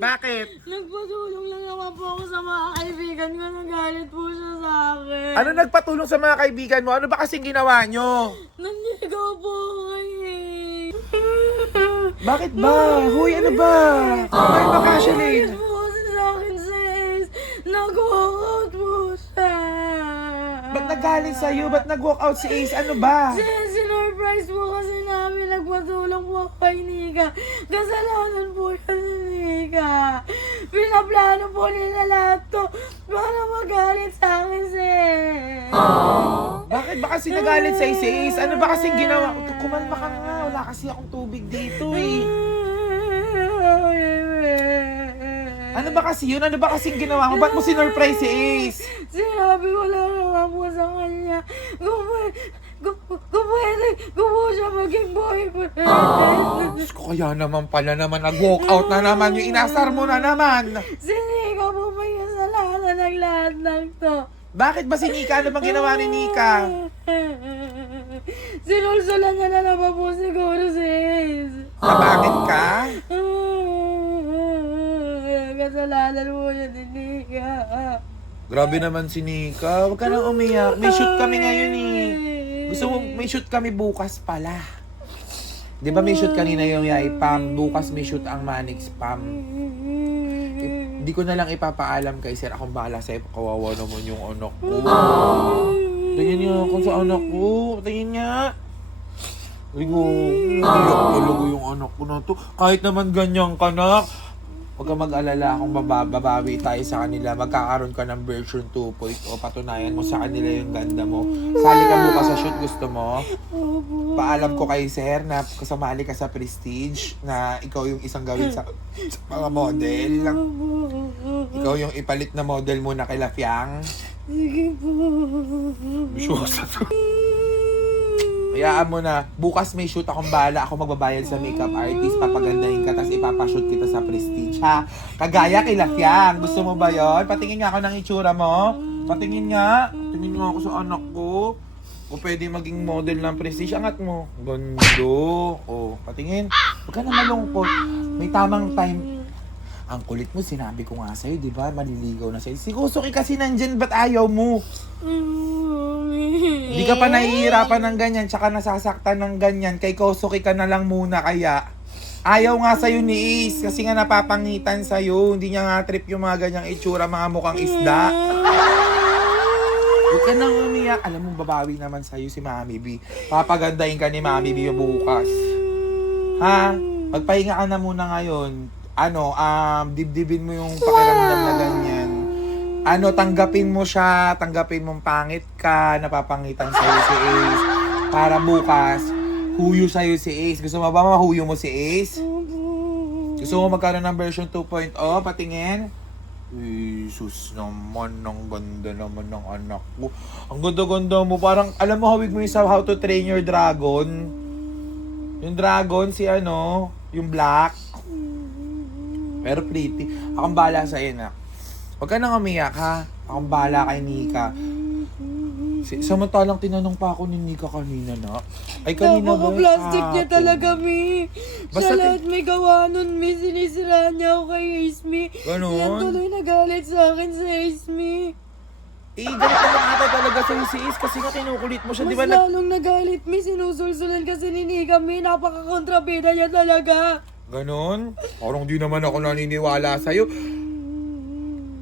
Bakit? Nagpatulong lang naman po ako sa mga kaibigan ko. Nagalit po siya sa akin. Ano nagpatulong sa mga kaibigan mo? Ano ba kasing ginawa nyo? Nanligaw po ako eh. Bakit ba? Huy, ano ba? Bakit ba, Kashalyn? Nagalit po siya sa akin, sis. Nag-walkout po siya. Ba't nagalit sa'yo? Ba't nag-walk out si Ace? Ano ba? Sis, sinurprise po kasi namin. Nagpatulong po ako kay Nika. Kasalanan po siya si Nika. Pinaplano po nila lahat to para magalit sa akin, sis. Bakit ba kasi nagalit sa'yo si Ace? Ano ba kasing ginawa? Kumalma ka nga. Wala kasi akong tubig dito eh. Ano ba kasi yun? Ano ba kasing ginawa mo? Ba't mo sinurprise si Ace? Sinabi ko lang naman po sa kanya kung pwede ko po siya maging boyfriend. Diyos ko, kaya naman pala naman nag-walk out na naman. Yung inasar mo na naman. Si Nika po may kasalanan ng lahat ng to. Bakit ba si Nika? Ano bang ginawa ni Nika? Sinulsulan niya na naman po siguro si Ace. Bakit ka? Kasalanan mo yun ni Nika. Grabe naman si Nika. Huwag ka nang umiyak. May shoot kami ngayon eh. Gusto mo, may shoot kami bukas pala. Di ba may shoot kanina yung Yay Pam? Bukas may shoot ang Manix Pam. Hindi ko na lang ipapaalam kay Sir. Akong bahala sa'yo. Kawawa naman yung anak ko. Tingin niya ako sa anak ko. Tingin niya. Ay ko, iyak talaga yung anak ko na to. Kahit naman ganyan ka na. Huwag ka mag-alala kung babawi tayo sa kanila. Magkakaroon ka ng version 2.0. Patunayan mo sa kanila yung ganda mo. Sali ka bukas sa shoot, gusto mo? Paalam ko kay Sir na kasamali ka sa Prestige na ikaw yung isang gawin sa mga model. Ikaw yung ipalit na model muna kay Lafiang. Sige po. Bisyosa to. Hayaan mo na, bukas may shoot akong bahala. Ako magbabayad sa makeup artist, papagandahin ka, tapos ipapashoot kita sa Prestige, ha? Kagaya kay Lafiang. Gusto mo ba yon? Patingin nga ako ng itsura mo. Patingin nga. Tingin nga ako sa anak ko. O pwede maging model ng Prestige. Angat mo. Gando. O, patingin. Huwag ka na malungkot. May tamang time. Ang kulit mo, sinabi ko nga sa'yo, di ba? Maliligaw na sa'yo. Si Kusuki kasi nandyan, ba't ayaw mo? Hindi ka pa nahihirapan ng ganyan, tsaka nasasaktan ng ganyan. Kay Kosuki ka na lang muna kaya. Ayaw nga sa'yo ni Ace, kasi nga napapangitan sa'yo. Hindi niya nga trip yung mga ganyang itsura, mga mukhang isda. Huwag ka nang umiyak. Alam mo, babawi naman sa'yo si Mami B. Papagandahin ka ni Mami B bukas. Ha? Magpahinga ka na muna ngayon. Dibdibin mo yung pakiramdam na ganyan. Tanggapin mo siya, tanggapin mong pangit ka, napapangitan sa'yo si Ace. Para bukas, huyo sa'yo si Ace. Gusto mo ba mahuyo mo si Ace? Gusto mo magkaroon ng version 2.0? Patingin? Jesus naman, ang ganda naman ng anak ko. Ang ganda-ganda mo. Parang, alam mo, hawig mo yung sa How to Train Your Dragon. Yung dragon, yung black. Pero pretty. Akong bahala sa'yo na. Huwag ka nang umiyak, ha? Akong bahala kay Nika. Samantalang tinanong pa ako ni Nika kanina na. Ay, kanina ba? Napaka-plastic niya talaga, Mi. Basta Sa lahat may gawa nun, Mi. Sinisira niya ako kay Ace, Mi. Ganon? Yan tuloy nagalit sa akin sa Ace, Mi. Ganito lang ata talaga sa'yo si Ace kasi nga kinukulit mo siya. Di ba? Mas lalong nagalit, Mi. Sinusulsulan kasi ni Nika, Mi. Napaka-kontrabida niya talaga. Ganon? Parang di naman ako naniniwala sa'yo.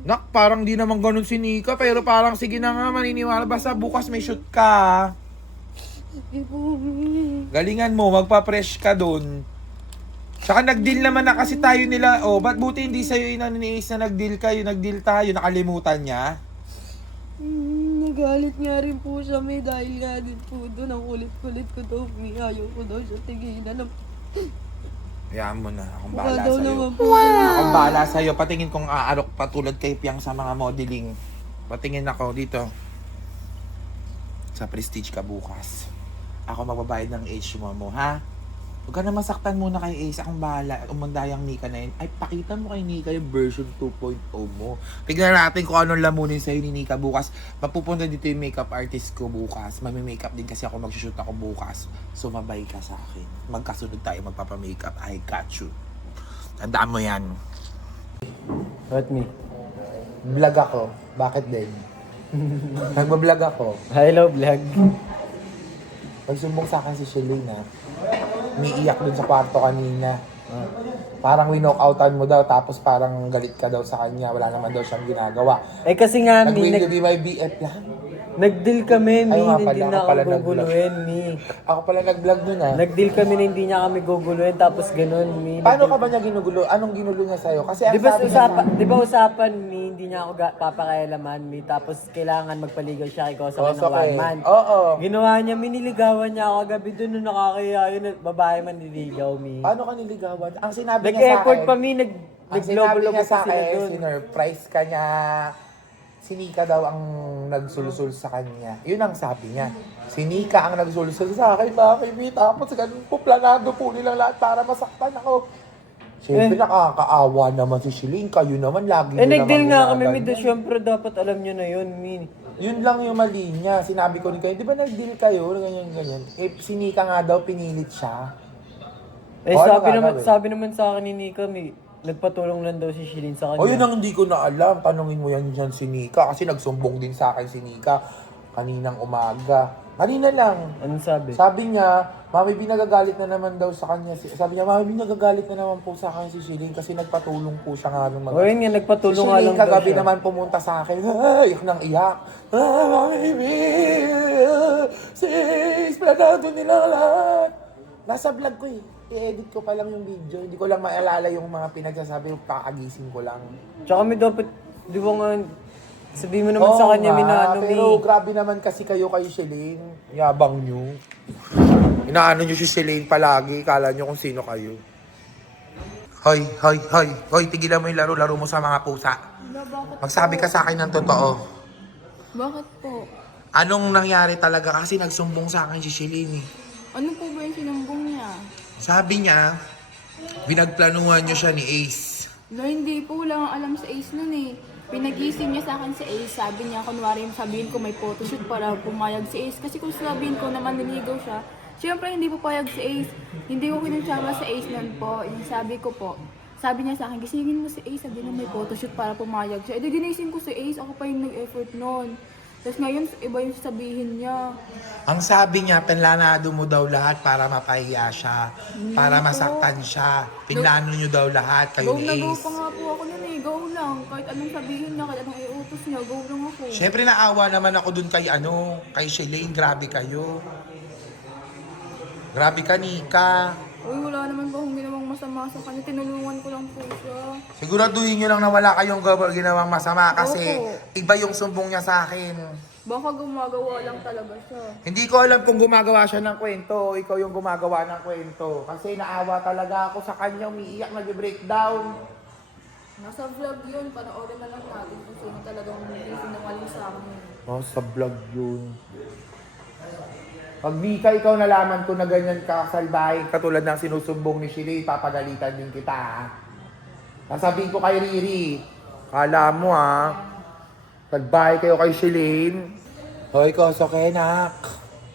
Nak, parang di naman ganun si Nika. Pero parang sige na nga, maniniwala. Basta bukas may shoot ka. Sige po, Mi. Galingan mo, magpa-fresh ka dun. Saka nag-deal naman na kasi tayo nila. Ba't buti hindi sa'yo inaniniis na nag-deal kayo, nag-deal tayo, nakalimutan niya? Nagalit nga rin po siya, Mi. Dahil nga din po doon. Ang kulit-kulit ko daw, Mi. Ayaw ko daw siya tigilan. Hayaan mo na. Akong Baka bahala daw sa'yo. naman po. Akong bahala sa'yo. Patingin kong aarok patulad kay Piang sa mga modeling. Patingin ako dito. Sa Prestige ka bukas. Ako magbabayad ng age mo, ha? Huwag ka na masaktan muna kay Ace. Akong bahala. Umandayang Nika na yun. Ay, pakita mo kay Nika yung version 2.0 mo. Tignan natin kung anong lamunin sa'yo ni Nika bukas. Mapupunta dito yung makeup artist ko bukas. Mag-makeup din kasi ako mag-shoot ako bukas. Sumabay ka sa akin. Magkasunod tayo magpapamakeup. I got you. Tandaan mo yan. What me? Vlog ako. Bakit din? Nagbablog ako. Hello, vlog. Nagsumbong sa akin si Shelly na umiiyak dun sa kwarto kanina. Parang winock-outan mo daw tapos parang galit ka daw sa kanya. Wala naman daw siyang ginagawa. Eh kasi nga, Mi, Nag-win to be my BF lang. nag-deal kami, Mi, Ay, nga na pala, hindi ako na pala ako guguluhin, Mi. Ako pala nag-vlog nun ah. Nag-deal kami na hindi niya kami guguluhin, tapos ganun, Mi. Paano ka ba niya ginugulo? Anong ginulo niya sa'yo? Kasi ang Di ba sabi niya usapan, di ba usapan, Mi, hindi niya ako papakailaman, Mi, tapos kailangan magpaligaw siya kay Kosa ng okay. 1 month. Oo. Ginawa niya, miniligawan niya ako gabi doon nung nakakaya yun, babae man nililigaw, Mi. Paano ka niligawan? Ang sinabi niya sa Nag-effort akin, pa, Mi, ang sinabi nag-global niya pa sa sila akin, doon. sinurprise ka niya. Si Nika daw ang nagsulsul sa kanya. Yun ang sabi niya. Si Nika ang nagsulsul sa akin, bakit? Tapos ganun po, planado po nilang lahat para masaktan ako. Siyempre, nakakaawa naman si Shilin. Kayo naman, lagi Eh, nyo nag-deal naman nga kami, Mi, ginaganyan. syempre dapat alam niyo na yun, Mi. Yun lang yung mali niya. Sinabi ko rin kayo, di ba nag-deal kayo? Ganyan. Eh, si Nika nga daw, pinilit siya. Eh, O, ano gagawin? sabi naman sa akin ni Nika, Mi, nagpatulong lang daw si Shilin sa kanya. O yun ang hindi ko na alam. Tanungin mo yan dyan si Nika. Kasi nagsumbong din sa akin si Nika kaninang umaga. Kanina lang. Anong sabi? Sabi niya, Mami, binagagalit na naman daw sa kanya. Sabi niya, Mami, binagagalit na naman po sa akin si Shilin kasi nagpatulong po siya nga nung O yun nga, nagpatulong nga lang daw kagabi siya. naman pumunta sa akin. Iyak nang iyak. Mami, sis, planado nila lahat. Nasa vlog ko eh. I-edit ko pa lang yung video. Hindi ko lang maalala yung mga pinagsasabi. Kakagising ko lang. Tsaka Mi, dapat, di ba nga, sabihin mo naman sa kanya, Mi, na ano, Mi. Pero grabe naman kasi kayo kay Shelane. Yabang nyo. Inaano nyo si Shelane palagi. Kala nyo kung sino kayo. Hoy, hoy, hoy. Hoy, tigilan mo yung laro-laro mo sa mga pusa. Magsabi ka sa akin ng totoo. Bakit po? Anong nangyari talaga? Kasi nagsumbong sa akin si Shelane eh. Ano po ba yung sinumbong niya? Sabi niya, binagplanuhan nyo siya ni Ace. No, hindi po. Wala kang alam sa Ace nun eh. Pinagising niya sa akin si Ace. Sabi niya, kunwari sabihin ko may photoshoot para pumayag si Ace. Kasi kung sabihin ko naman niligaw siya, syempre hindi po payag si Ace. Hindi ko kinuntsama sa Ace nun po. Yung sabi ko po, sabi niya sa akin, gisingin mo si Ace. Sabi niya may photoshoot para pumayag siya. E di ginising ko si Ace. Ako pa yung nag-effort nun. Tapos ngayon, iba yung sabihin niya. Ang sabi niya, planado mo daw lahat para mapahiya siya, para masaktan siya. Pinlano nyo daw lahat, kayo Go ni na go Ace. pa nga po ako nun eh. Go lang. Kahit anong sabihin niya, kahit anong iutos niya, go lang ako. Siyempre naawa naman ako dun kay Shelane, grabe kayo. Grabe ka, Nika. Uy, wala naman po akong ginawang masama sa kanya. Tinulungan ko lang po siya. Siguraduhin nyo lang na wala kayong ginawang masama kasi Opo. iba yung sumbong niya sa akin. Baka gumagawa lang talaga siya. Hindi ko alam kung gumagawa siya ng kwento, ikaw yung gumagawa ng kwento. Kasi naawa talaga ako sa kanya, umiiyak, nag-breakdown. Nasa vlog yun, panoorin na lang natin kung sino talagang sinungaling sa amin. Oh, sa vlog yun. Pag Mika, ikaw nalaman ko na ganyan ka salbahe, katulad ng sinusumbong ni Shirley, papagalitan din kita, ha? Sasabihin ko kay Riri, kala mo, ha? Salbahe kayo kay Shirley. Hoy, Kosoke, nak.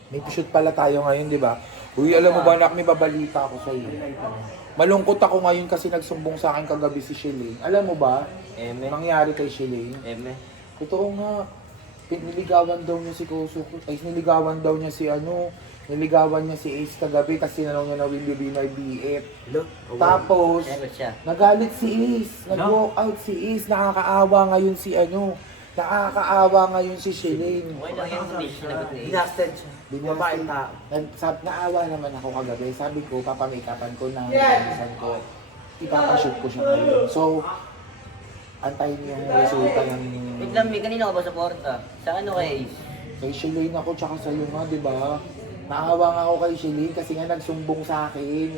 May shoot pala tayo ngayon, di ba? Uy, alam mo ba, nak, may babalita ako sa'yo. Malungkot ako ngayon kasi nagsumbong sa akin kagabi si Shirley. Alam mo ba, nangyari kay Shirley? Totoo nga. Niligawan daw niya si Kosuko. Ay, niligawan daw niya si niligawan niya si Ace kagabi kasi tinanong niya na will you be my BF. Tapos, nagalit si Ace. Nag-walk out si Ace. Nakakaawa ngayon si Shelane. Binasted siya. Babae tao. Naawa naman ako kagabi. Sabi ko, papamake-upan ko na pinsan ko. Ipapashoot ko siya ngayon. So, antayin niyo yung resulta ng... Wait lang, may kanina ka ba sa porta? Sa ano kay Ace? Kay Shelane ako, tsaka sa'yo nga, di ba? Naawa nga ako kay Shelane kasi nga nagsumbong sa akin.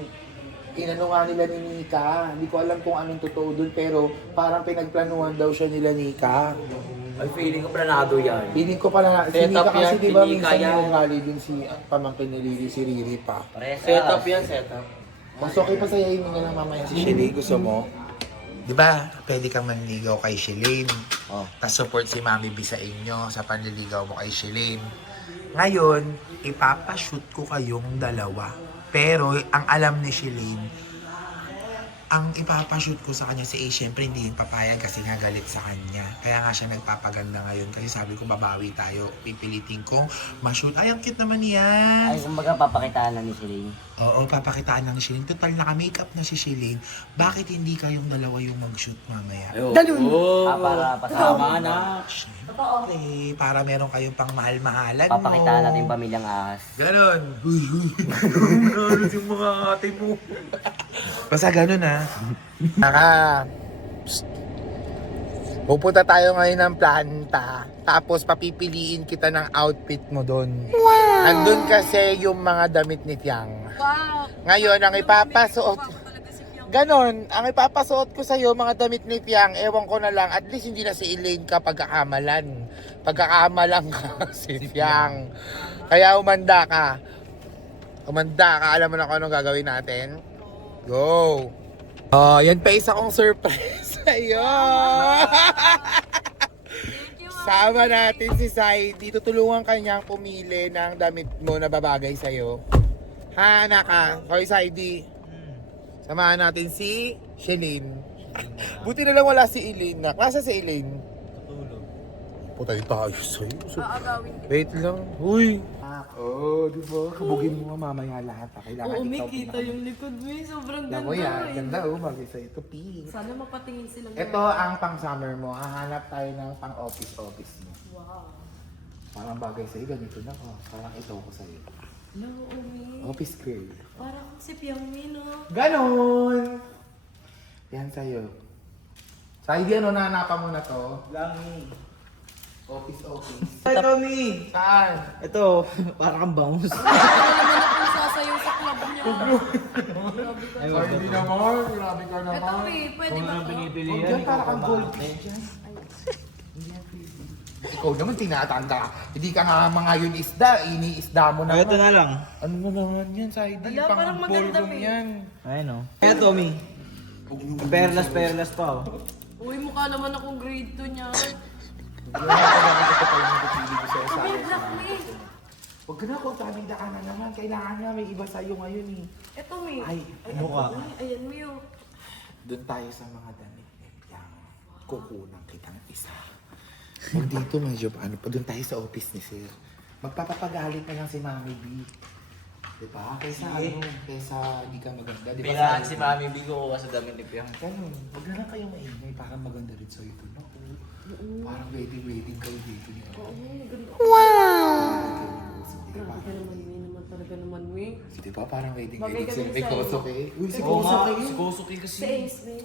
Inano nga nila ni Nika. Hindi ko alam kung anong totoo dun, pero parang pinagplanuhan daw siya nila Nika. Ay, feeling ko planado yan. Piling ko pala na, si Set Nika up kasi yan, di ba si Nika minsan yan. yung gali din si pamangkin ni Riri, si Riri pa. Setup yan, setup. Mas okay pa sa'yo yun nga lang mamaya si Shelane. Gusto mo? Di ba, pwede kang manligaw kay Shelane. Tapos support si Mami B sa inyo sa panliligaw mo kay Shelane. Ngayon, ipapashoot ko kayong dalawa. Pero, ang alam ni Shelane, ang ipapashoot ko sa kanya si A, syempre hindi yung papayag kasi nga galit sa kanya. Kaya nga siya nagpapaganda ngayon kasi sabi ko babawi tayo. Pipilitin kong ma-shoot. Ay, ang cute naman yan. Ay, kumbaga papakitaan na ni Celine. Oo, papakitaan lang ni Shilin. Total, naka-makeup na si Shilin. Bakit hindi kayong dalawa yung mag-shoot mamaya? Para pasama na. Okay, para meron kayong pang mahal-mahalan mo. Papakitaan natin yung pamilyang ahas. Ganon. Huy, huy. Ganon yung mga ate mo. Basta ganon ha. Pupunta tayo ngayon ng planta. Tapos papipiliin kita ng outfit mo doon. Wow! Andun kasi yung mga damit ni Tiang. Wow! Ngayon, ang ipapasuot... Ganon, ang ipapasuot ko sa'yo, mga damit ni Tiang, ewan ko na lang, at least hindi na si Elaine ka pagkakamalan. Pagkakamalan ka si Tiang. Kaya umanda ka. Umanda ka, alam mo na kung anong gagawin natin? Go! Oh, yan pa isa kong surprise sa'yo! Sama natin si Saidi. Tutulungan kanyang pumili ng damit mo na babagay sa'yo. Ha, anak ka? Hoy, Saidi. Samahan natin si Shelin. Buti na lang wala si Elaine na. Klasa si Elaine. Tutulog. Putay tayo sa'yo. Wait lang. Uy. Di ba? Kabugin mo nga mamaya lahat. Kailangan Oo, may ikaw kita yung likod mo eh. Sobrang Alam ganda mo yan. eh. Ganda bagay sa'yo. Ito pink. Sana mapatingin sila. Ito ang pang summer mo. Hahanap tayo ng pang office mo. Wow. Parang bagay sa'yo. Ganito na ko. Parang ito ko sa'yo. Hello, Umi. Office girl. Parang si Pyongmin, no? Ganon! Yan sa'yo. Saidi, ano nahanapan mo na to? Langi. Office. Ay, Tommy! Saan? Ito, parang kang bounce. Ano naman akong sasayaw sa club niya. Saidi naman. Grabe ka naman. Ito, Umi, pwede ba to? Huwag dyan, parang kang goldfish dyan. Ikaw naman tinatanda. Hindi ka nga mga yun isda. Iniisda mo Ay, ito naman. na lang. Ano na naman yan, Saidi? Ala, parang maganda, ballroom eh. yan. Ayun o. Kaya Tommy. Perlas pa oh. Uy, mukha naman akong grade 2 niya. Ito pa yung napipili ko sa'yo sa Uy, akin. black me. Huwag ka na kung daming daanan naman. Kailangan nga may iba sa'yo ngayon eh. Ito, Umi. Ay, Mukha. Uy, ayan mo yun. doon tayo sa mga damit. Yang kukunan kitang isa. Huwag dito medyo paano pa. Doon tayo sa office ni Sir. Magpapagalit na lang si Mami B. Diba? Kaysa ano, kaysa hindi ka maganda. Diba? Pilahan Sabi si ko, Mami Bigo ko sa damit ni Piang. Ganun. Huwag na lang kayo maingay. Parang maganda rin sa'yo ito. Naku. Parang wedding kayo dito. Oo, ganda. Diba? Grabe ka naman, May. Naman talaga naman, May. Diba? Parang wedding Bagay sila. ka din May sa'yo. kosok eh. Uy, si Oo kosok nga, eh. si Kosuke kasi. Si Ace, May.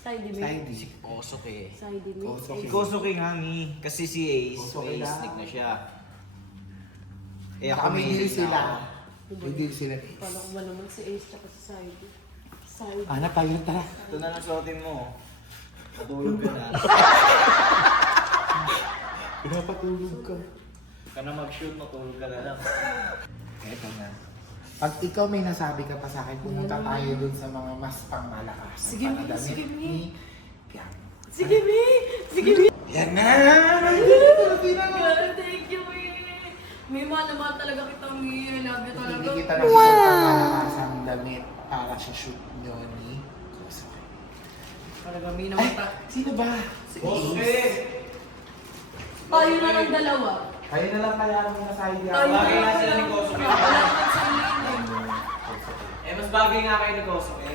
Side, May. Saidi. Kosuke. Side, May. Kosok Si eh. Kosuke nga ni. Kasi si Ace, Kosuke may lang. sneak na siya. Eh Baka ako may may deal sila. sila. May deal sila. Kala ko ba naman si Ace tsaka si Side. Side. Hanap tayo tara. Ito na lang suotin mo. Matulog ka na. Pinapatulog ka. Ka na mag-shoot, matulog ka na lang. Eto na. Pag ikaw may nasabi ka pa sa akin, pumunta tayo dun sa mga mas pangmalakas. Sige, Mi. Sige, Mi. Piang. Sige, May. Sige, May. Yan na! God, thank you, May. May mahal na mahal talaga kita, May. I love you talaga. Hindi kita ng isang pangmalakasang damit para sa shoot nyo ni Kosuke. Talaga, May Ay, naman sino ba? Si Ace. Tayo na ng dalawa. Kayo na lang kaya ang mga side Tayo na Bagay lang nga sila pala. ni Kosuke. Wala naman sa inyo. Eh, mas bagay nga kayo ni Kosuke.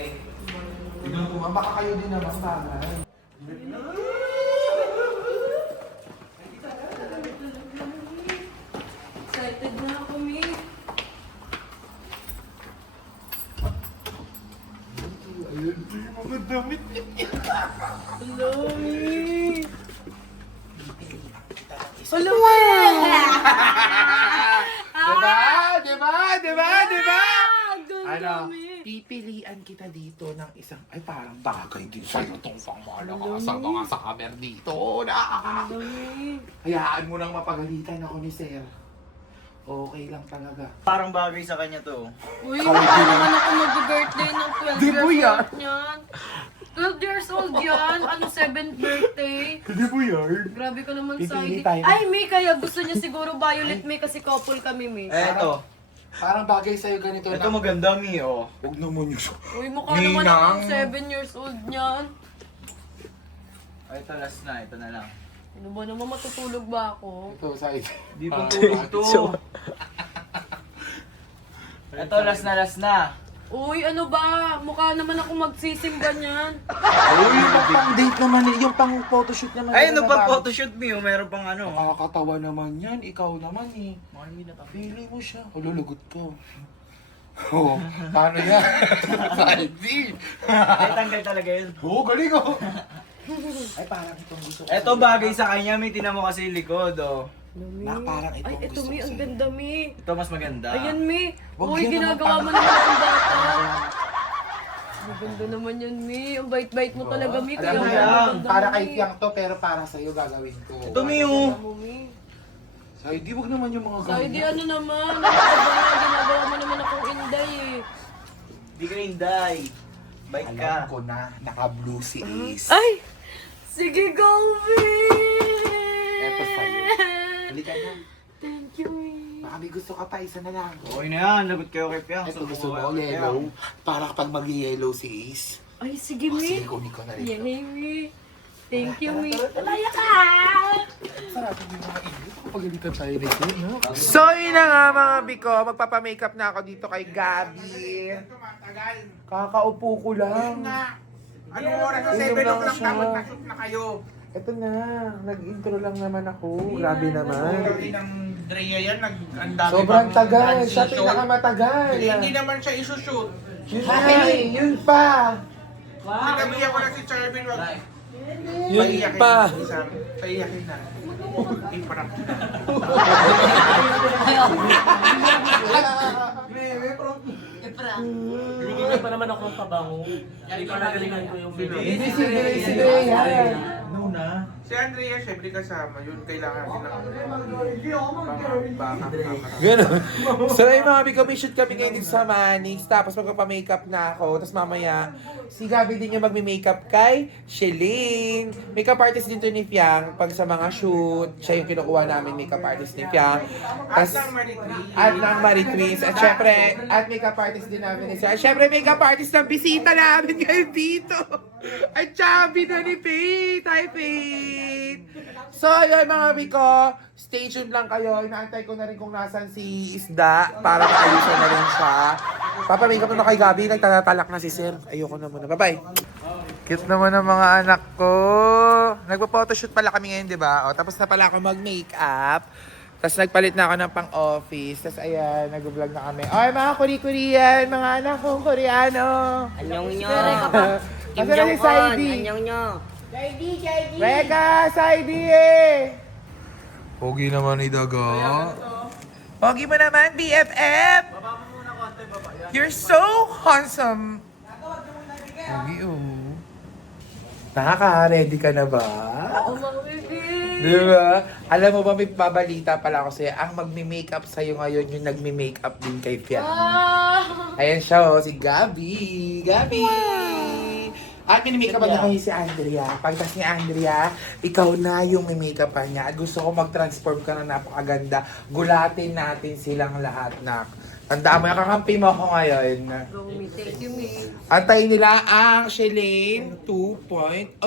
Tignan ko, baka kayo din naman bagay. Excited na ako, May. Ayun po yung mga damit. Hello, May. Hello, May. Diba? Diba? Diba? Diba? Ganda, Ano, May. pipilian kita dito ng isang, ay parang bagay din sa'yo itong pangmalakas ang mga summer dito. Na. Hello, May. Hayaan mo nang mapagalitan ako ni Sir. Okay lang talaga. Parang bagay sa kanya to. Uy, hindi naman ako mag-birthday ng 12 Di mo years yan. old niyan. 12 years old yan. Ano, 7th birthday? Hindi mo yan. Grabe ka naman sa Pipili ID. tayo. Ay, May, kaya gusto niya siguro Violet May kasi couple kami, May. Eh, ito. Parang bagay sa'yo ganito Ito maganda, Mi, oh. Huwag naman yun. Uy, mukha naman Ninang. akong 7 years old niyan. Ay, ito last na. Ito na lang. Ano ba naman, matutulog ba ako? Ito, sa'yo. Di ba ito? Ito, last na. Uy, ano ba? Mukha naman ako magsisimba niyan. Uy, yung pang-date naman, yung pang-photoshoot naman. Ay, ano pa photoshoot, Mi? Oh, meron pang ano. Nakakatawa naman yan. Ikaw naman eh. Pili mo siya. O, lulugot ko. Oo. Paano yan? Saldi. Ay, tanggal talaga yun. Oo, galing oh. Ay, parang itong gusto ko. Ito bagay sa kanya, Mi. Tinan mo kasi yung likod, oh. Na, parang itong Ay, ito, gusto Mi. ko Ang sa'yo. ganda, Mi. Ito mas maganda. Ayan, Mi. Wag Uy, yan ginagawa naman, mo naman akong bata. Ang ganda naman yan, Mi. Ang bait-bait mo talaga, Mi. Alam mo Kaya yan, ang ganda para mo, kay Mi. Piang to, pero para sa'yo gagawin ko. Ito, Mi, oh. Ano, Mi? Ay, di wag naman yung mga Sa di ano naman. Ano ka ba? Ginagawa mo naman akong inday eh. Di ka hinday. Bike ka. Alam ko na, naka-blue si Ace. Ay! Sige, go, Mi! Eto sa'yo. Halika na. Thank you, Mi. Baka may gusto ka pa, isa na lang. Okay na yan. Lagot kayo kay Piang. Ito gusto mo, yellow. Para kapag mag-yellow si Ace. Ay, sige, Oh, sige, Mi. kunin ko na rin. Yay, Mi. Thank you, Mi. Malaya ka! Sarap yung mga inyo. Pagalitan tayo nito, no? So, yun na nga mga biko. Magpapamakeup na ako dito kay Gabi. Kakaupo ko lang. Anong oras na Inom 7 lang o'clock siya. dapat na-shoot na kayo? Ito na, nag-intro lang naman ako. Grabe naman. Sorry ng Drea yan, ang dami Sobrang pang tagal. Siya transition. pinakamatagal. Hindi naman siya isushoot. Yun na, yun pa. Sinabihan ko na si Charvin, wag Yun pa. Paiyakin na. Iparap. Binigyan pa naman ako ng pabango. Hindi pa nagalingan ko yung Hindi si Drea. No na. Si Andrea, syempre kasama yun. Kailangan din ng baka. Ganun. So, yung mga biko, may shoot kami ngayon dito sa Manix. Tapos magpapamakeup na ako. Tapos mamaya, si Gabi din yung magme-makeup kay Shelene. Makeup artist din to ni Fiang. Pag sa mga shoot, siya yung kinukuha namin makeup artist ni Fiang. At Tapos, ng Maritri. at ng Marie Twins. At syempre, at makeup artist din namin ni Sir. At syempre, makeup artist ng bisita namin ngayon dito. At chubby na ni Faith. Hi, Faith. So, ayun mga biko, stay tuned lang kayo. Inaantay ko na rin kung nasan si Isda para maayusan na rin siya. Papamakeup na kay Gabi. Nagtatatalak na si Sir. Ayoko na muna. Bye-bye. Cute naman ang mga anak ko. Nagpa-photoshoot pala kami ngayon, di ba? O, tapos na pala ako mag-makeup. Tapos nagpalit na ako ng pang-office. Tapos ayan, nag-vlog na kami. Ay, mga Korean, mga anak kong Koreano. Anyong nyo. Kasi na si Saidi. Anyong nyo. Reka, Saidi eh! Pogi naman ni Daga. Pogi mo naman, BFF! You're so handsome! Pogi oh. Nakaka-ready ka na ba? Oh, mga baby. Di ba? Alam mo ba, may babalita pala ako sa'yo. Ang magme-makeup sa'yo ngayon, yung nagme-makeup din kay Fian. Ah! Ayan siya oh, si Gabi. Gabi! At mini-makeup niya kayo si Andrea. Pagtas ni Andrea, ikaw na yung may-makeupan niya. At gusto ko mag-transform ka na napakaganda. Gulatin natin silang lahat na. Tandaan mo, kakampi mo ako ngayon. Go, Mi. Thank you, Mi. Antayin nila ang Shelene 2.0.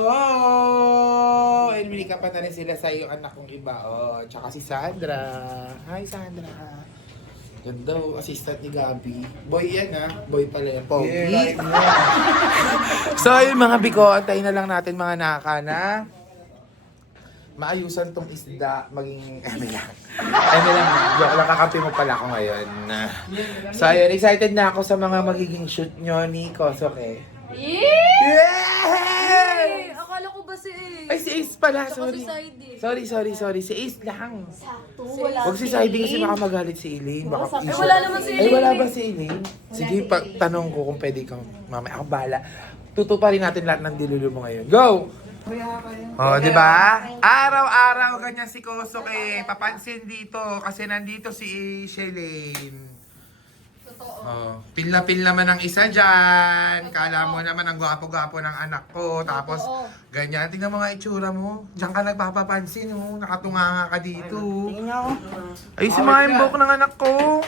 And minikapan na rin sila sa yung anak kong iba. Oh, tsaka si Sandra. Hi, Sandra. Ganda, assistant ni Gabi. Boy yan ha. Boy pala yan. Pogi. So yun mga biko, antayin na lang natin mga naka na maayusan tong isda maging eme lang. Eme lang. Joke lang, kakampi mo pala ako ngayon. So ayun, excited na ako sa mga magiging shoot nyo ni Kosoke. Yay! Yes! Akala ko ba si Ace? Ay, si Ace pala. Tsaka Sorry. si Saidi. Sorry. Si Ace lang. Wala Huwag si Saidi kasi baka magalit si Elaine. Baka Eh, wala naman si Ay, Elaine. wala ba si Elaine? Sige, tanong ko kung pwede kang mamaya. Ako bahala. Tutuparin natin lahat ng dilulu mo ngayon. Go! Oh, di ba? Araw-araw ganyan si Kosoke. Papansin dito kasi nandito si Shelene. Oh, pil naman ang isa dyan. Kala mo naman ang gwapo-gwapo ng anak ko. Tapos, ganyan. Tingnan mga itsura mo. Diyan ka nagpapapansin, oh. Nakatunganga ka dito. Ay, si Maimbok ng anak ko.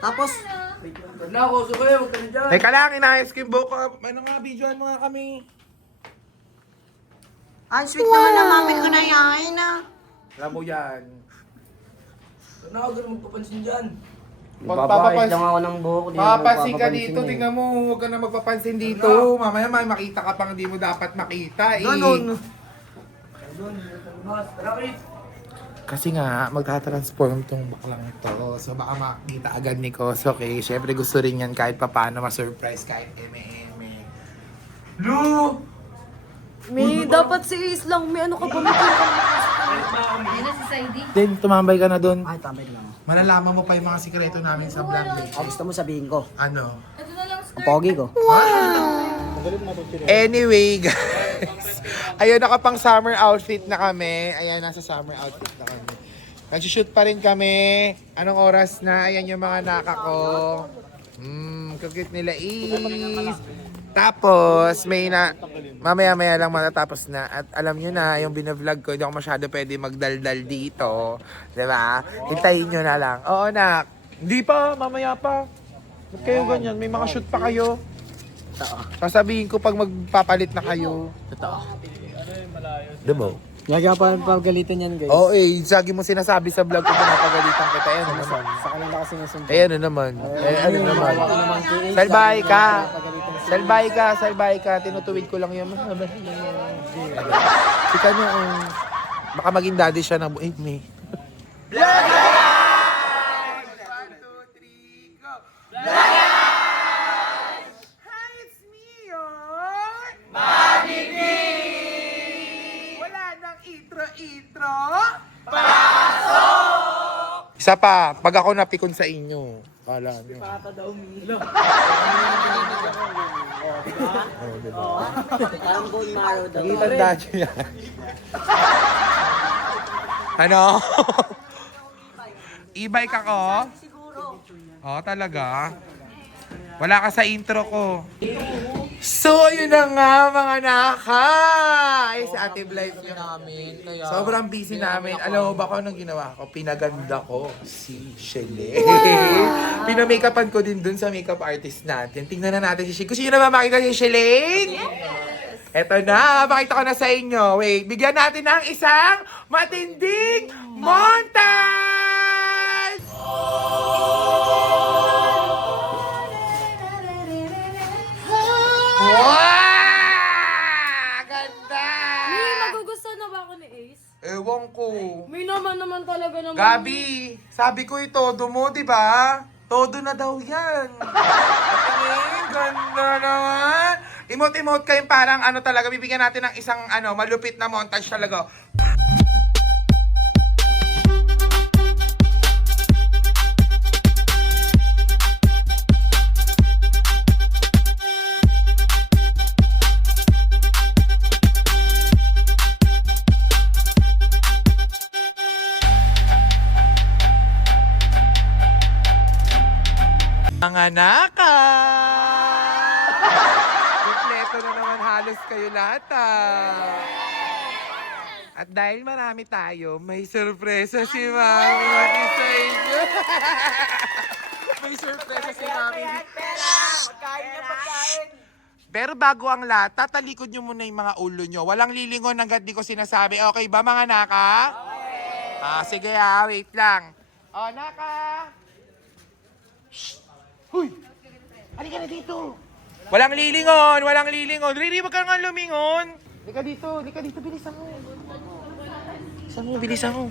Tapos, Teka lang, inayos ko yung buhok ko. Ano nga, videoan mo nga kami. ang sweet naman na mami ko na yan. Alam mo yan. Magpapahit lang ako ng buhok. di ako Papapansin ka magpapapansin dito, eh. tingnan mo, huwag ka na magpapansin dito. Mamaya may makita ka pang di mo dapat makita eh. Ganon. Kasi nga, magta-transform tong baklang ito. So baka makita agad ni Kosoke. Siyempre gusto rin yan kahit papaano ma-surprise kahit eme-eme. Lu! May dapat si Ace lang. May ano ka ba? Then, tumambay ka na doon. Ay, tambay na lang. Malalaman mo pa yung mga sikreto namin sa vlog eh. O, gusto mo sabihin ko. Ano? Ang pogi ko. Anyway, guys. Ayun, nakapang summer outfit na kami. Ayan, nasa summer outfit na kami. Nag-shoot pa rin kami. Anong oras na? Ayan yung mga naka ko. Kukit nila is. Tapos, may na... Mamaya-maya lang matatapos na. At alam nyo na, yung binavlog ko, hindi ako masyado pwede magdaldal dito. Diba? Hintayin nyo na lang. Oo, nak. Hindi pa, mamaya pa. Ba't kayo ganyan? May mga shoot pa kayo. Sasabihin ko pag magpapalit na kayo. Totoo. Diba? Nagapa pagalitan yan, guys. Oo sagi mo sinasabi sa vlog ko pinapagalitan kita. Ayan na naman. Sa kanila kasi nasundo. Ayan na naman. Ano naman. Salbay ka. Tinutuwid ko lang yun. Si Kano, baka maging daddy siya ng buhay me. Intro. Isa pa, pag ako napikon sa inyo. Kala nyo. Parang bone marrow daw. Tanda nyo yan. Ano? E-bike ako? Oo, talaga? Wala ka sa intro ko. So, yun na nga mga naka! Ay, sa Ate Blythe yun namin. Sobrang busy namin. Alam mo ba kung anong ginawa ko? Pinaganda ko si Shele. Pinamake-upan ko din dun sa makeup artist natin. Tingnan na natin si Shele. Gusto nyo na ba makita si Shele? Eto na, makita ko na sa inyo. Wait, bigyan natin ng isang matinding montage! Wow! Ganda! May magugustuhan na ba ako ni Ace? Ewan ko. May naman talaga naman. Gabi, sabi ko todo mo, di ba? Todo na daw yan. Tingin, ganda naman. Emote-emote kayong parang ano talaga, bibigyan natin ng isang ano malupit na montage talaga. Mga naka! Kompleto na naman halos kayo lahat At dahil marami tayo, may sorpresa si Mami Mati sa inyo. May sorpresa si Mami. Pero bago ang lahat, tatalikod nyo muna yung mga ulo nyo. Walang lilingon hanggat di ko sinasabi. Okay ba mga naka? Sige wait lang. Naka! Huy! Halika na dito! Walang lilingon! Riri, wag ka nga lumingon! Halika dito, bilisan mo.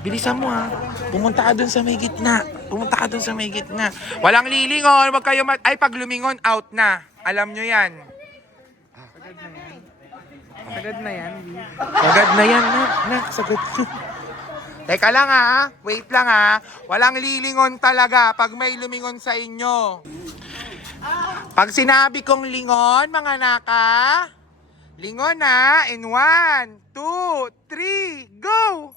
Bilisan mo ha. Pumunta ka dun sa may gitna. Walang lilingon, wag kayo ay pag lumingon, out na. Alam nyo yan. Sagad na yan, sagad. Teka lang wait lang Walang lilingon talaga pag may lumingon sa inyo. Pag sinabi kong lingon, mga naka, lingon in 1, 2, 3, go!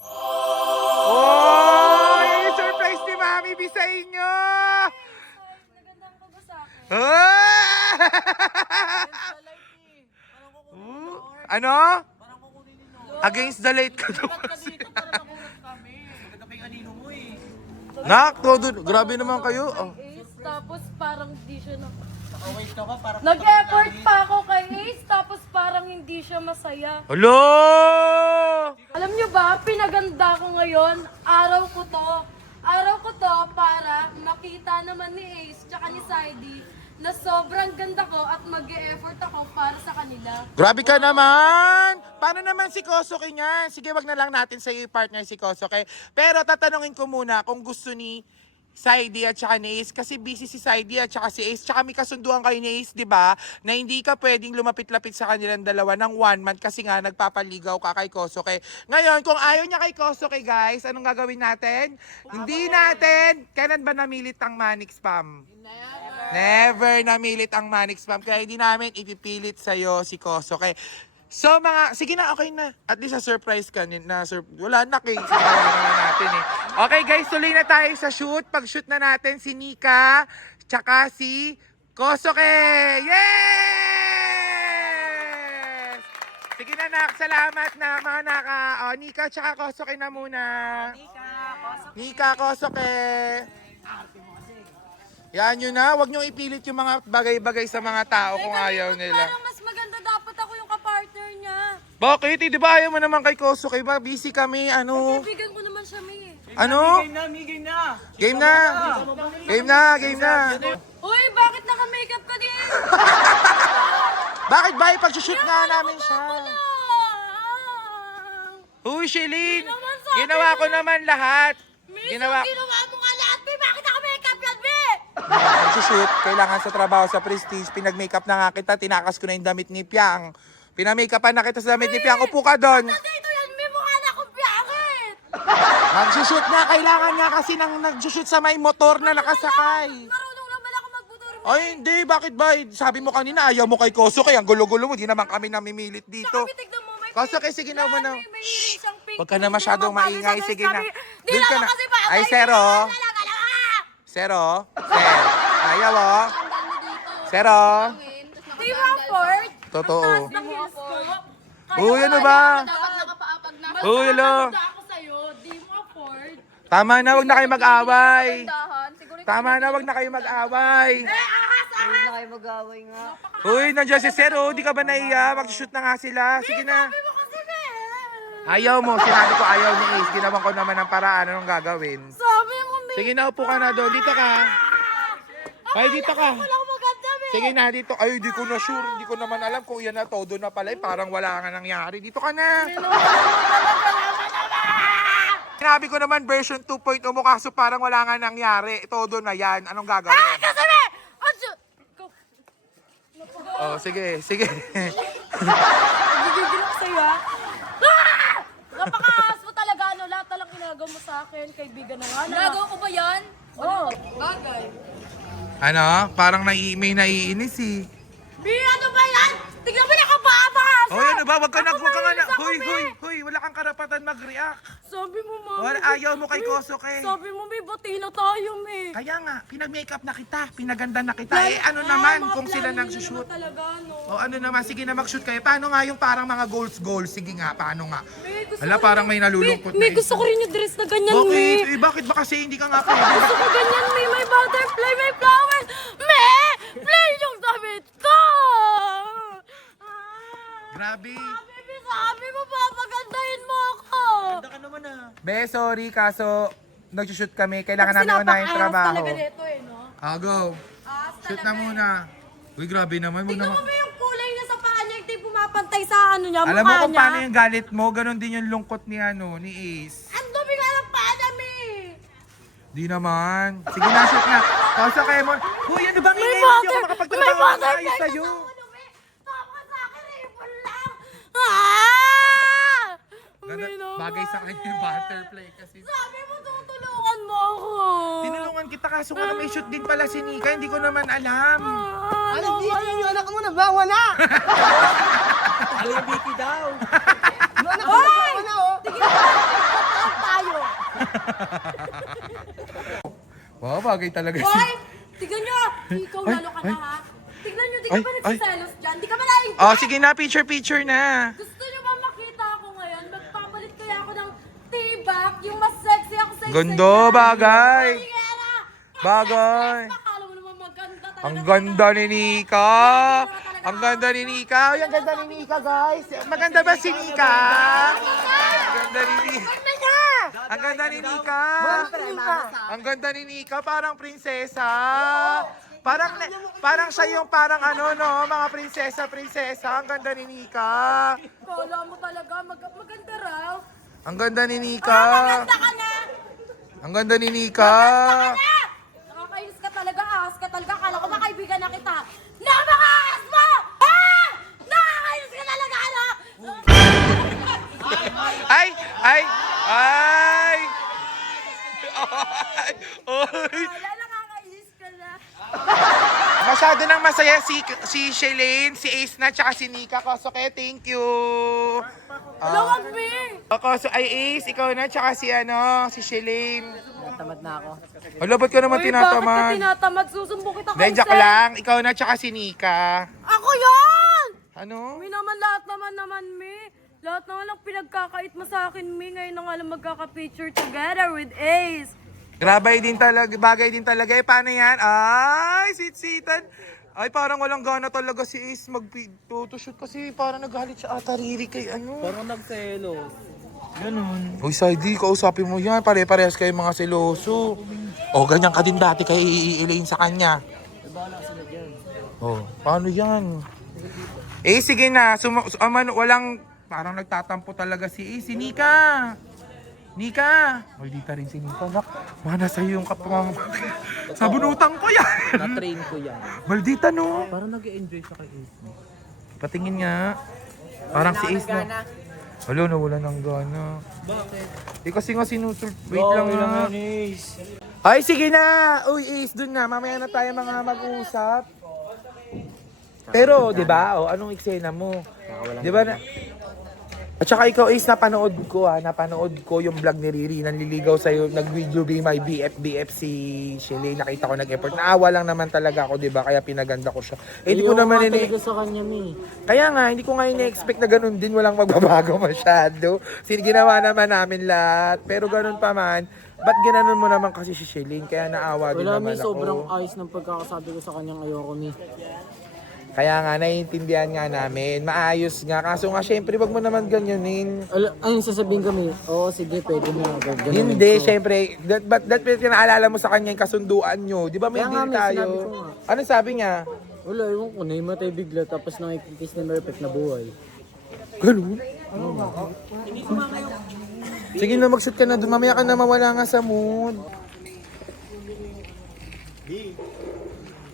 Oh! Yung surprise ni Mami B sa inyo! Nagandang ko ba sa akin? Ano? Against the light ka daw kasi. Nak, todo, grabe naman kayo. Oh. Ace, tapos parang hindi siya Nag-effort pa ako kay Ace, tapos parang hindi siya masaya. Hello! Alam nyo ba, pinaganda ko ngayon, araw ko to para makita naman ni Ace tsaka ni Saidi na sobrang ganda ko at mag-e-effort ako para sa kanila. Grabe ka naman! Paano naman si Kosuke niya? Sige, wag na lang natin sa partner si Kosuke. Pero tatanungin ko muna kung gusto ni Saidi at saka ni Ace, kasi busy si Saidi at saka si Ace, tsaka may kasunduan kayo ni Ace, di ba? Na hindi ka pwedeng lumapit-lapit sa kanilang dalawa ng 1 month kasi nga nagpapaligaw ka kay Kosuke. Ngayon, kung ayaw niya kay Kosuke, guys, anong gagawin natin? Hindi natin. Kailan ba namilit ang Manic Spam? Never namilit ang Manic Spam. Kaya hindi namin ipipilit sa'yo si Kosuke. So sige na, okay na. At least a surprise ka. Wala na kay sinawa naman natin eh. Okay guys, tuloy na tayo sa shoot. Pag-shoot na natin si Nika, tsaka si Kosuke. Yes! Sige na nak, salamat na mga naka. O, Nika, tsaka Kosuke na muna. Nika, Kosuke. Yan yun na, huwag niyong ipilit yung mga bagay-bagay sa mga tao kung ayaw nila. Parang mas maganda dapat ako yung kapartner niya. Bakit? Di ba ayaw mo naman kay Kosuke? Ba busy kami, ano? Kaibigan ko naman siya, May. Ano? Game na! Game na! Game na! Uy, bakit naka-makeup ka din? Bakit ba? Pag-shoot nga namin siya. Ah! Uy, Shelin! naman sabi Ginawa ko naman lahat. Ginawa mo nga lahat, May. Bakit naka-makeup yan, May? Pag-shoot, kailangan sa trabaho sa Prestige. Pinag-makeup na nga kita, tinakas ko na yung damit ni Piang. Pinag-makeupan na kita sa damit ni Piang. Upo ka doon. Dito yan, May. Mukha na akong piyakit. Mag-shoot nga, kailangan nga kasi nang nag-shoot sa may motor na nakasakay. Marunong naman ako magmotor. Ay, hindi. Bakit ba? Sabi mo kanina, ayaw mo kay Kosuke. Ang gulo-gulo mo. Di naman kami namimilit dito. Tignan mo, may Kosuke, sige na muna. May hiling siyang pink. Huwag ka na masyadong maingay. Sige na. Di Doon ka naman na. kasi ba? Ay, Zero. Zero. Zero. Ayaw, oh. Zero. Di mo afford? Totoo. Ang heels ko. Uy, ano ba? Dapat nakapaapag na. Uy, hello. Ako sa'yo, di mo afford. Tama na, wag na kayo mag-away. Tama na, wag na kayo mag-away. Hindi na kayo mag-away nga. Uy, nandiyan si Zero. Di ka ba naiya? Mag-shoot na nga sila. Sige na. Sabi mo kasi, May. Ayaw mo. Sinabi ko ayaw ni Ace. Ginawan ko naman ng paraan. Anong gagawin? Sabi mo, May. Sige na, upo ka na doon. Dito ka. Ay, dito ka. Wala akong maganda, May. Sige na, dito. Ay, di ko na sure. Hindi ko naman alam kung yan na todo na pala. Parang wala nga nangyari. Dito ka na. Sinabi ko naman version 2.0 mo kaso parang wala nga nangyari. Todo na yan. Anong gagawin? Kasi, May. Atsu. Oh, sige, sige. Gigigil ako sa'yo, ha? Ah! Napakaas mo talaga, ano? Lahat na lang ginagawa mo sa akin. Kaibigan na nga. Ginagawa ko ba yan? Oo. Bagay. Ano? Parang may naiinis eh. Bi, ano ba yan? Tignan mo nakababa! Hoy, ano ba? Wag ka na. Hoy, wala kang karapatan mag-react. Sabi mo, Mami. Wala, ayaw mo kay Kosuke. Sabi mo, may bati na tayo, May. Kaya nga, pinag-makeup na kita, pinaganda na kita. Eh, ano naman mga kung sila plano nag-shoot? nila naman talaga, no? O ano naman, sige na mag-shoot kayo. Paano nga yung parang mga goals? Sige nga, paano nga? May gusto Hala, ko parang rin- may nalulungkot May na gusto ko rin yung dress na ganyan, Bakit? May. Eh, bakit ba kasi hindi ka nga pwede? Gusto ko ganyan, may butterfly, may flowers. May! Play yung damit ko! Grabe. Baby, sabi mo, papagandahin mo ako. Be, sorry, kaso nag-shoot kami. Kailangan namin unahin yung trabaho. talaga nito eh, no? Go. Shoot na muna. Uy, grabe naman. Wag Tignan naman. mo ba yung kulay niya sa paa niya, hindi pumapantay sa ano niya, Alam mo mukha kung niya? paano yung galit mo, ganun din yung lungkot ni ni Ace. Ang dumi nga ng paa niya, May. Di naman. Sige na, shoot na. Kausa kayo mo. Uy, ano bang ingay? Hindi ako May makapagtrabaho ng butterfly ayos ka sa'yo. sa ulo, May. Tama sa akin, ipon lang. Ah! Ganda, May naman. bagay sa kanya yung butterfly kasi. Sabi mo, tutulungan mo ako. Tinulungan kita kaso nga may shoot din pala si Nika. Hindi ko naman alam. Alam, Vicky, yung anak mo na bawa na! Ano yung Vicky daw? Yung anak mo na bawa na, oh! Tigil mo, magpapaan tayo. Wow, bagay talaga si... Hoy! Tignan nyo! Ikaw lalo ka na, ha? Tignan nyo, di ka Ay, ba ay. nagsiselos dyan? Di ka ba naing... Oh, sige na, picture na. Gusto nyo ba makita ako ngayon? Magpapalit kaya ako ng T-back, yung mas sexy ako sa Ganda, bagay. Bagay. Akala mo naman maganda talaga. Ang ganda ni Nika. Ang ganda ni Nika. Ay, ang ganda ni Nika, guys. Maganda ba si Nika? Ang ganda ni Nika. Ang ganda ni Nika. Ang ganda ni Nika, parang prinsesa. Parang siya yung parang ano, no, mga prinsesa. Ang ganda ni Nika. Akala mo talaga maganda raw. Ang ganda ni Nika. Maganda ka na. Ang ganda ni Nika. Nakakainis ka talaga, ahas ka talaga. Akala ko na kaibigan na kita. Napaka-ahas mo! Ah! Nakakainis ka talaga, ano? Ay! Ay! Ay! Ay! Wala, nakakainis ka na. Masyado nang masaya si Shelane, si Ace na, tsaka si Nika. Kosoke, thank you. Lawag, me! Ay Ace, ikaw na, tsaka si si Shelane. Tamad na ako. Hala, ba't ka naman Bakit ka tinatamad? tinatamad? Susumbong kita Dahil joke lang, ikaw na, tsaka si Nika. Ako yan! Ano? Me naman, lahat naman, me. Lahat naman ang pinagkakait mo sa akin, me. Ngayon na nga lang magkaka-picture together with Ace. Bagay din talaga. Eh, paano yan? Ay, sit-sitan. Ay, parang walang gana talaga si Ace mag-photoshoot kasi parang naghalit siya ata Riri kay ano. Parang nagselos. Ganun. Uy, Saidi, kausapin mo yan. Pare-parehas kayo mga seloso. O, ganyan ka din dati kay Elaine sa kanya. Oh, paano yan? Eh, sige na. Walang, parang nagtatampo talaga si Ace. Si Nika. Nika. Maldita rin si Nika. Mana sa'yo yung kapamang... Sa bunutan ko yan. Na-train ko yan. Maldita, no? Parang nag-e-enjoy siya kay Ace. Patingin nga. Parang si Ace na. Wala, nawala ng gana. Bakit? Eh kasi nga sinusul... Wait lang nga. Ace. Ay, sige na! Uy, Ace, dun na. Mamaya na tayo mga mag-usap. Pero, di ba? O, anong eksena mo? Di ba na... At saka ikaw, Ace, napanood ko yung vlog ni Riri. Nanliligaw sa'yo, nag-video be my BF si Shelly. Nakita ko nag-effort. Naawa lang naman talaga ako, di ba? Kaya pinaganda ko siya. Eh, hindi ko naman sa kanya, mi. Kaya nga, hindi ko nga ini-expect na ganun din. Walang magbabago masyado. Ginawa naman namin lahat. Pero ganun pa man, ba't ginanon mo naman kasi si Shelly? Kaya naawa din Wala, naman mi. ako. Sobrang ayos ng pagkakasabi ko sa kanyang ayoko, mi. Kaya nga, naiintindihan nga namin. Maayos nga. Kaso nga, syempre, wag mo naman ganyanin. Ayun, sasabihin kami, oo, sige, pwede mo. Hindi, syempre. That pinaalala mo sa kanya yung kasunduan nyo. Di ba may Kaya nga, deal may tayo? sinabi ko nga. Ano sabi niya? Wala, ewan ko, naimatay bigla, tapos nakikikiss ni Merpek na buhay. Ganun? Sige na, mag-shoot ka na doon. Mamaya ka na mawala nga sa mood.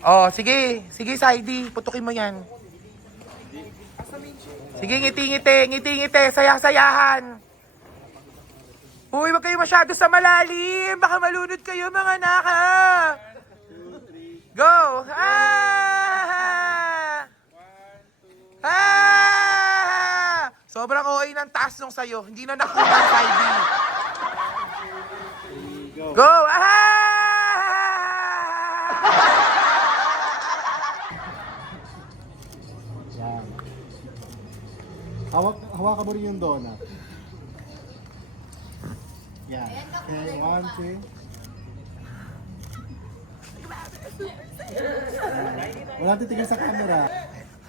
Oh, sige. Sige, Saidi. Putukin mo yan. Sige, ngiti-ngiti. Saya-sayahan. Uy, wag kayo masyado sa malalim. Baka malunod kayo, mga naka. Go! Ah! Ah! Sobrang OA ng taas nung sayo. Hindi na nakuha, Saidi. Go! Ah! Hawakan mo rin yung donut. Yan. Okay, 1, 2. Wala titigil sa camera.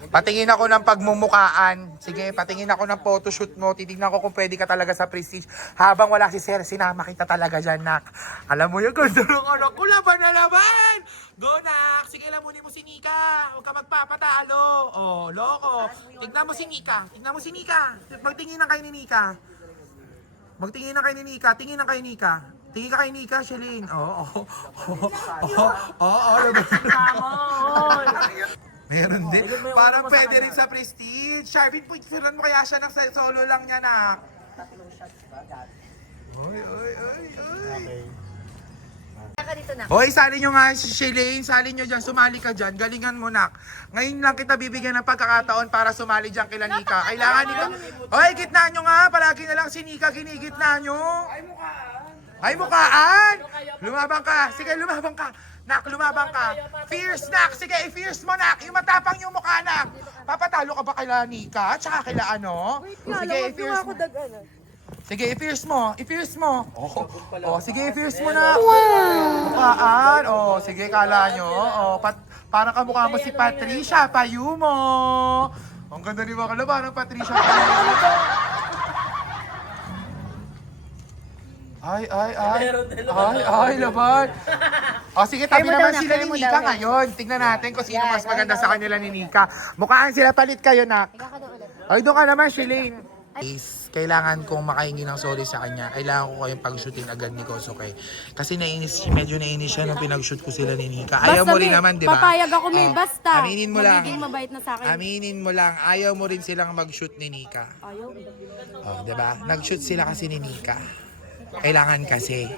Patingin ako ng pagmumukaan. Sige, patingin ako ng photoshoot mo. Titignan ko kung pwede ka talaga sa Prestige. Habang wala si Sir, sinama kita talaga dyan, nak. Alam mo yung ganda ng anak ko, laban na laban! Go, nak! Sige, lamunin mo si Nika. Huwag ka magpapatalo. Oh, loko. Tignan mo si Nika. Magtingin na kayo ni Nika. Tingin na kayo ni Nika. Tingin ka kay Nika, Shelly. Oo. Meron din. Parang pwede rin sa Prestige. Sharvin, picturean mo kaya siya ng solo lang niya, nak. Oy. Hoy, sali nyo nga si Shelly. Sali nyo dyan. Sumali ka dyan. Galingan mo, nak. Ngayon lang kita bibigyan ng pagkakataon para sumali dyan kila Nika. Kailangan Nika. Hoy, gitna nyo nga. Palagi na lang si Nika ginigitna nyo. Ay, mukaan! Lumabang ka. Sige, lumabang ka. Nak, lumabang ka. Fierce, nak. Sige, i-fierce mo, nak. Yung matapang yung mukha, nak. Papatalo ka ba kila Nika? Tsaka kila ano? Sige, i-fierce mo. Sige, i-pierce mo. I-pierce mo. Oh, sige, i-pierce mo na. Mukhaan. Oh, sige, kala nyo. Oh, parang kamukha mo si Patricia Payumo. Ang ganda ni Bakala, parang Patricia Payumo. Ay, laban. O sige, tabi naman sila ni Nika ngayon. Tingnan natin kung sino mas maganda sa kanila ni Nika. Mukhaan sila, palit kayo, nak. Ay, doon ka naman, Shilane. Is, kailangan kong makahingi ng sorry sa kanya. Kailangan ko kayong pag-shootin agad ni Kosuke. Kasi medyo nainis siya nung pinag-shoot ko sila ni Nika. Ayaw mo rin naman, di ba? Papayag ako, May. Oh, Basta. Aminin mo lang. Magiging mabait na sa akin. Aminin mo lang, ayaw mo rin silang mag-shoot ni Nika. Ayaw. Oh, 'di ba? Nag-shoot sila kasi ni Nika. Kailangan kasi.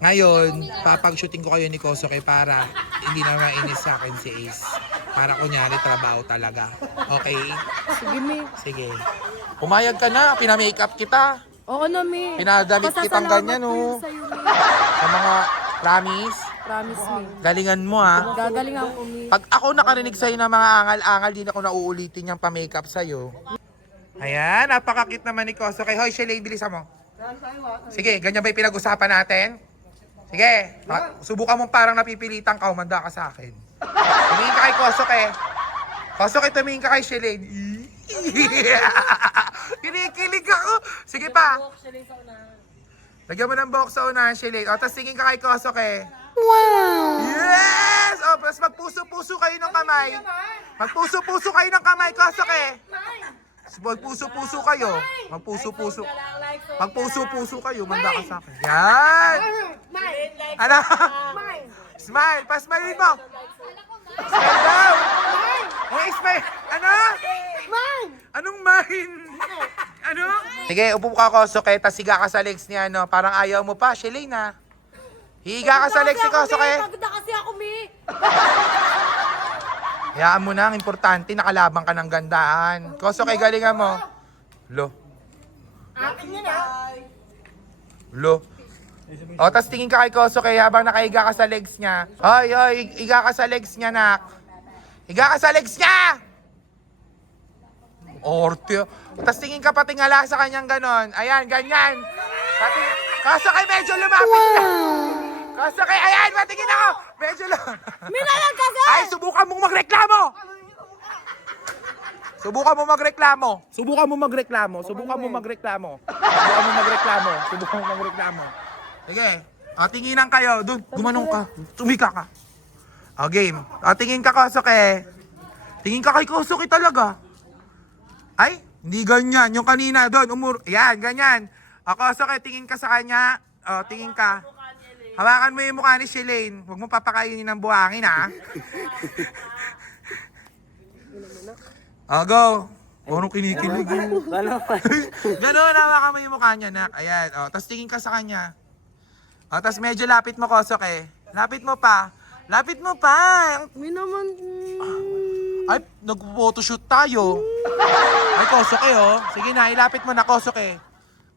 Ngayon, papag-shooting ko kayo ni Kosuke para hindi na mainis sa akin si Ace. Para kunyari trabaho talaga. Okay? Sige, May. Sige. Pumayag ka na, pina-makeup kita. Oo na, May. Pinadamit kitang ganyan, oh. Sa'yo, May. Sa mga promise. Promise, May. Galingan mo, ha. Gagaling ako, May. Pag ako nakarinig sa'yo ng mga angal-angal, di na ako nauulitin yung pa-makeup sa'yo. Ayan, napakakit naman ni Kosuke. Hoy, Shilane, bilisan mo. Sige, ganyan ba yung pinag-usapan natin? Sige, subukan mo parang napipilitan ka, umanda ka sa akin. Tumingin ka kay Kosuke. Kosuke, tumingin ka kay Shilane. Kinikilig ako. Sige pa. Lagyan mo ng buhok sa unahan, Shilane. O, tapos tingin ka kay Kosuke. Wow! Yes! O, tapos magpuso-puso kayo ng kamay. Magpuso-puso kayo ng kamay, Kosuke. Magpuso-puso kayo. Magpuso-puso. Magpuso-puso kayo. Manda ka sa akin. Yan! Ano? Smile! Pa-smile mo! Smile daw! Oh, smile! Ano? Anong mine? Ano? Sige, upo ka, Kosuke. Tas higa ka sa legs niya, no? Parang ayaw mo pa, Shilane, ha? Higa ka sa legs ni Kosuke. Pagda kasi ako, May. Hayaan mo na, ang importante, nakalabang ka ng gandaan. Kosuke, galingan mo. Lo. Lo. O, tas tingin ka kay Kosuke habang nakahiga ka sa legs niya. Hoy, higa ka sa legs niya, nak. Higa ka sa legs niya! Orte. Tas tingin ka patingala sa kanyang ganon. Ayan, ganyan. Kosuke, medyo lumapit ka. Kosuke, ayan, patingin ako. Medyo Minalag kasi! Ay, subukan mong magreklamo! Subukan mo magreklamo. Subukan mo magreklamo. Subukan mo magreklamo. Subukan mo magreklamo. Subukan mo magreklamo. Sige. Tinginan kayo. Doon, gumanong ka. Tumika ka. Game. Tingin ka, Kosuke. Tingin ka kay Kosuke talaga. Ay, hindi ganyan. Yung kanina doon, yan, ganyan. Kosuke, tingin ka sa kanya. Tingin ka. Hawakan mo yung mukha ni Shilane. Huwag mo papakainin ng buhangin, ha? Go. Anong kinikilig? Gano'n, hawakan mo yung mukha niya, nak. Ayan. Tapos tingin ka sa kanya. Tapos medyo lapit mo, Kosuke. Lapit mo pa. Lapit mo pa. May naman. Ay, nag-photoshoot tayo. Ay, Kosuke, oh. Sige na, ilapit mo na, Kosuke.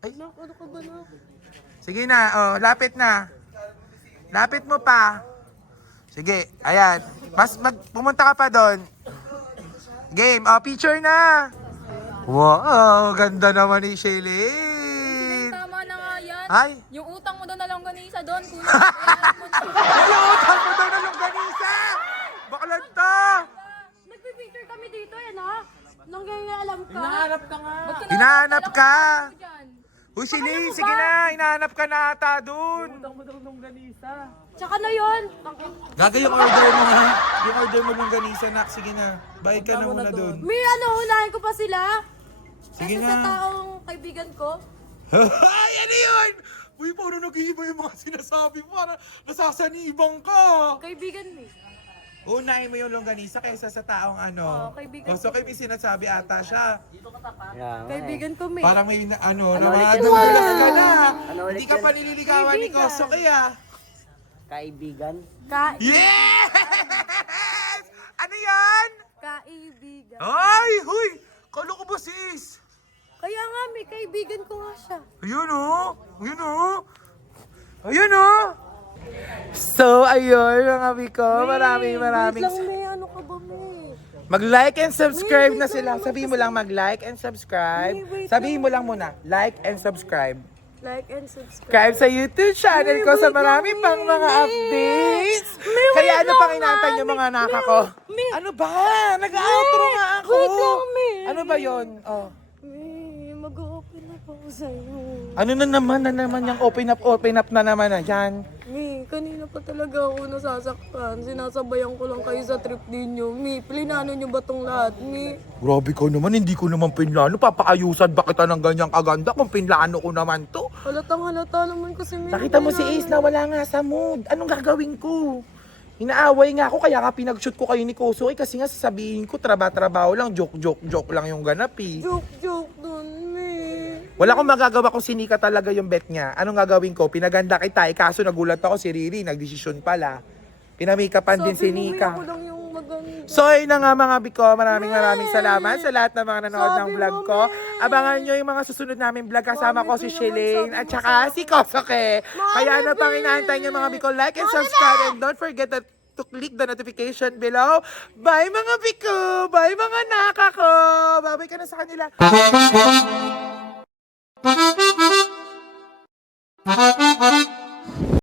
Ay, Ano ka ba na? sige na, lapit na. Lapit mo pa. Sige, ayan. Pumunta ka pa doon. Game, picture na. Wow, ganda naman ni Shilane. Tama na nga yan. Ay, Yung utang mo doon na longganisa doon, kuya. ayun, mo daw na longganisa. Baklan to. Nagpipicture kami dito, ha? Nangyayaalam ka. Hinahanap ka nga. Ba't ka Hinahanap ka. dyan? Uy, Shilane, sige na. Hinahanap ka na ata doon. Tsaka na yun. Gaga yung order mo, ha? Yung order mo longganisa, nak. Sige na. Bayad ka na muna doon. May unahin ko pa sila. Sige Kasi na. sa taong kaibigan ko. Ay, ano yun? Uy, parang nag-iiba yung mga sinasabi mo. Parang nasasanibang ka. Kaibigan mo. Unahin mo yung longganisa kaysa sa taong Oo, kaibigan So, may sinasabi ata siya. Kaibigan ko, May. Parang may ulit naman, yun? nadulas ka na. Ano ulit Hindi ka yun? pa nililigawan ni Kaibigan. Kosuke, ah. Kaibigan. Yes! Ano yan? Kaibigan. Ay, huy! Kala ko ba si Ace? Kaya nga, may kaibigan ko nga siya. Ayun, oh. Ayun, oh. Ayun, oh. So, ayun, mga Biko. Maraming. Wait lang, May. Ano ka ba, May? Mag-like and subscribe na sila. Sabihin mo lang mag-like and subscribe. Sabihin mo lang muna, like and subscribe. Like and subscribe. Subscribe sa YouTube channel ko sa marami pang mga updates. Kaya ano pang inaantay niyo mga naka ko? Ano ba? Nag-outro nga ako. Wait lang, Mi. Ano ba yon? Oh. Mag-open up ako sa'yo. Ano na naman yung open up na naman na yan. Mi, kanina pa talaga ako nasasaktan. Sinasabayan ko lang kayo sa trip ninyo. Mi, plinano nyo ba tong lahat, Mi? Grabe ko naman, hindi ko naman pinlano. Papaayusan ba kita ng ganyang kaganda kung pinlano ko naman to? Halatang halata naman kasi, Mi. Nakita mo si Ace na wala nga sa mood. Anong gagawin ko? Inaaway nga ako, kaya nga pinag-shoot ko kayo ni Kosoy kasi nga sasabihin ko, trabaho lang, joke lang yung ganap eh. Joke dun, Mi. Wala akong magagawa kung sinika talaga yung bet niya. Anong gagawin ko? Pinaganda kita eh, kaso nagulat ako si Riri, nagdesisyon pala. Pinamikapan din si Sabi mo, Mi, Nika. ako lang yung maganda. So ayun na nga mga biko, maraming salamat sa lahat ng mga nanood ng vlog ko. Abangan nyo yung mga susunod namin vlog, kasama ko si Shelane at saka si Kosoke. Kaya ano pang inaantay nyo mga biko, like and subscribe and don't forget to click the notification below. Bye mga biko! Bye mga naka ko! Babay ka na sa kanila.